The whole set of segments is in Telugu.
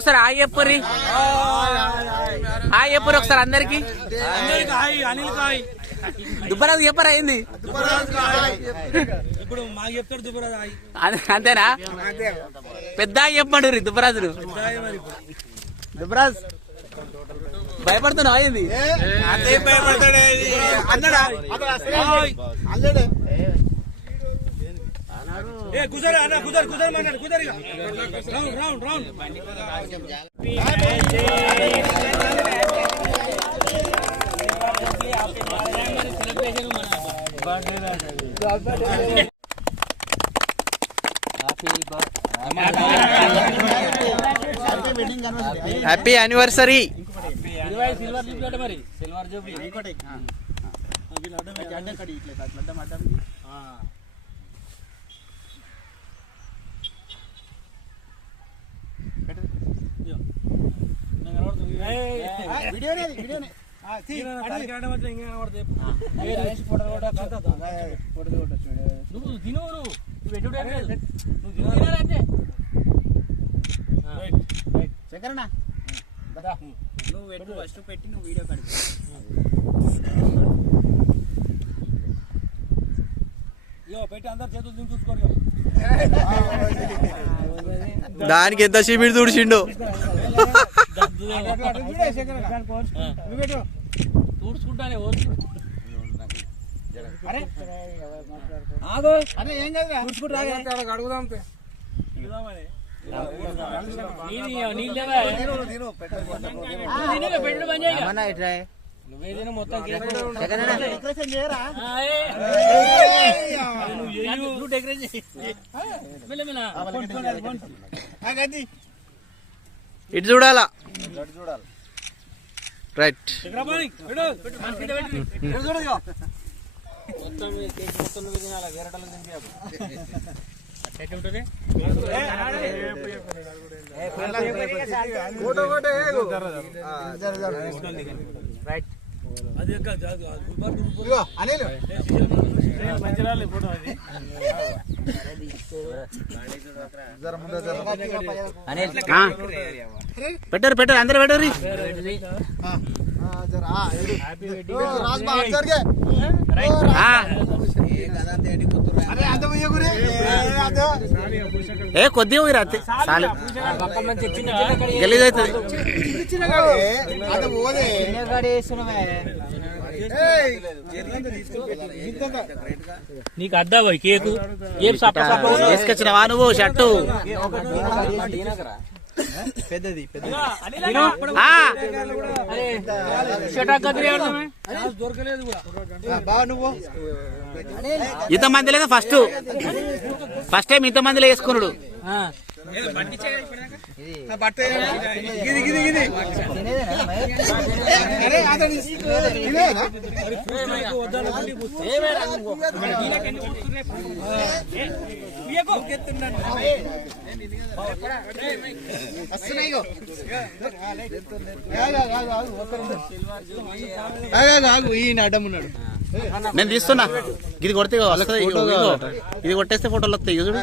ఒకసారి ఆ చెప్పురి ఆ చెప్పురి ఒకసారి అందరికి అందరికి హాయ్ అనిల్ కాయ్ దుబ్బరాజు చెప్పరా అయింది ఇప్పుడు మాకు చెప్తాడు దుబ్బరాజు హాయ్ అంతేనా పెద్ద చెప్పండు రీ దుబ్బరాజును హాయ్ ఇప్పుడు. దుబ్బరాజ్ భయపడుతున్నావు అయింది హాయ్. ఏ కుదర అన్న కుదర కుదర మాట్లాడు కుదర ఇక. Round round round. Happy anniversary నువ్వు తిను నువ్వు ఎటు నువ్వు తినాలంటే శంకరన్న నువ్వు పెట్టు ఫస్ట్ పెట్టి నువ్వు వీడియో కడుగు ఇగో పెట్టి అందరు చేతులు చూసుకోరు దానికి ఎంత సిమెంట్ తుడిచిండు? తుడుచుకుంటానే అరే ఏం కదరా నువ్వేదైనా మొత్తం డెకరేషన్ చేయరా నువ్వు డెకరేట్ ఇటు చూడాలా? రైట్ రైట్ పెట్టారు పెట్టారు అందరు పెట్టారు. అరే ఏ కొద్దిగా పోయిరా అంతే చాలు. గలీజ్ అవుతుంది నీకు అద్దా పోయి కేకు. ఏం సప్ప సప్ప వేసుకొచ్చినవా నువ్వు? షర్టు. పెద్దది ఆ, దొరకలేదు నువ్వు? ఇంత మంది లేదా ఫస్ట్? ఫస్ట్ టైం ఇంత మందిలో వేసుకున్నాడు బట్ట ఈయన అడ్డం ఉన్నాడు నేను తీస్తున్నా. ఇది కొడితే వస్తది. ఇది కొట్టేస్తే ఫోటోలు వస్తాయి చూడు.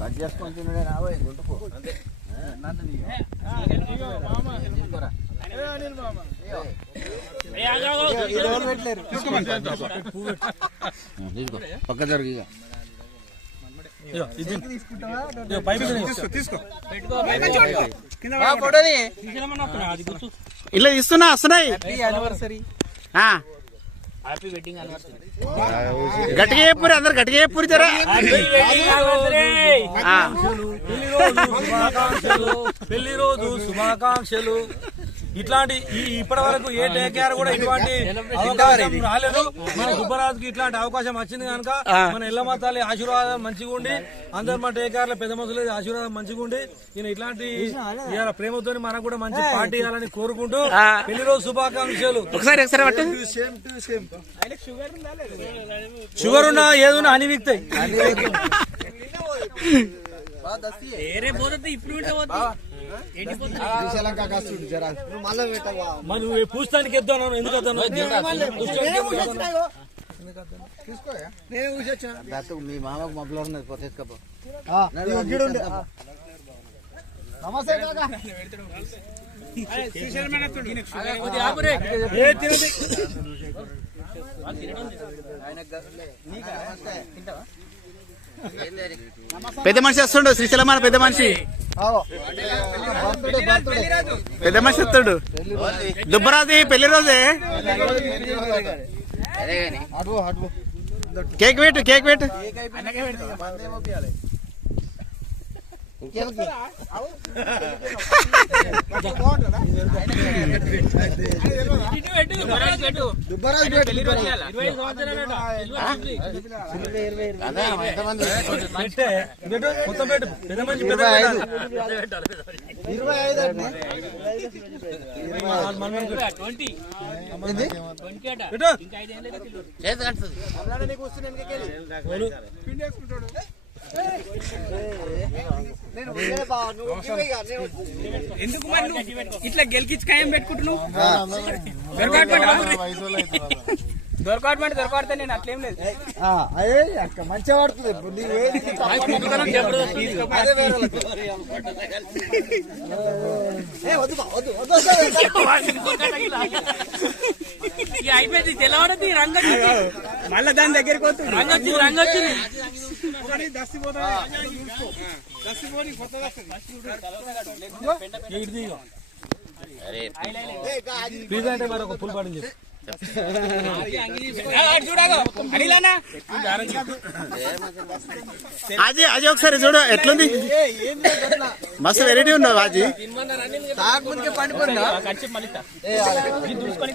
పక్క జరిగి పైపు పక్క జరిగి ఇలా ఇస్తున్నా వస్తున్నాయి హ్యాపీ వెడ్డింగ్ అనివర్సరీ గట్టిగా చెప్పురి అందరు గట్టిగా చెప్పురి జరా. ఆ, పెళ్ళి రోజు శుభాకాంక్షలు. పెళ్ళి రోజు శుభాకాంక్షలు. ఇట్లాంటి ఈ ఇప్పటి వరకు ఏ కేర్ కూడా ఇటువంటి అవకాశం రాలేదు. మన సుబ్బరాజుకి ఇట్లాంటి అవకాశం వచ్చింది కనుక మన ఎల్లమ్మ తల్లి ఆశీర్వాదం మంచిగా ఉండి అందరు మన కేర్ పెద్ద మనుషులు ఆశీర్వాదం మంచిగా ఉండి ఈయన ఇట్లాంటి ఇవాళ ప్రేమతో మనకు కూడా మంచి పార్టీ ఇవ్వాలని కోరుకుంటూ. పెళ్ళి రోజు శుభాకాంక్షలు. ఒకసారి షుగర్ ఉన్నా ఏదున్నా అని విక్తాయి. శ్రీలంక మరి నువ్వు పూస్తానికి ఎద్దాను ఎందుకు వద్దాను మీ మామకు మబ్బులో ఉన్నది గిడుండే. నమస్తే ఏ తినది పెద్ద మనిషి వస్తుండు శ్రీశైలం అన్న పెద్ద మనిషి. పెద్ద మనిషి వస్తుండు. దుబ్బరాజు పెళ్ళి రోజే? కేక్ పెట్టు కేక్ పెట్టు దుబ్బరాజు పెట్టు పెట్టే పెట్టు మొత్తం పెట్టు పెద్ద మనిషి పెద్ద ఇరవై ఐదు. పెట్టాలి. ఇరవై ఎందుకు మరి ఇట్లా గెలికిచ్చి ఖాయం పెట్టుకుంటున్నావు? దొరకట్మంటే దొరకడితే నేను అట్లేం లేదు. అయ్యే అక్క మంచిగా పడుతుంది. ఇప్పుడు అదే అయిపోయింది తెల్లవాడది రంగు మళ్ళా దాని దగ్గరికి వస్తుంది రంగు వచ్చింది. అంటే మరి ఒక ఫుల్ చెప్పు. అజీ అజీ ఒకసారి చూడు ఎట్లుంది? మస్తు వెరైటీ ఉన్నావు అజీ తాగముందుకే పండుకున్నా ఖర్చు మళ్ళీ ఏ, ఆగు. చూసుకొని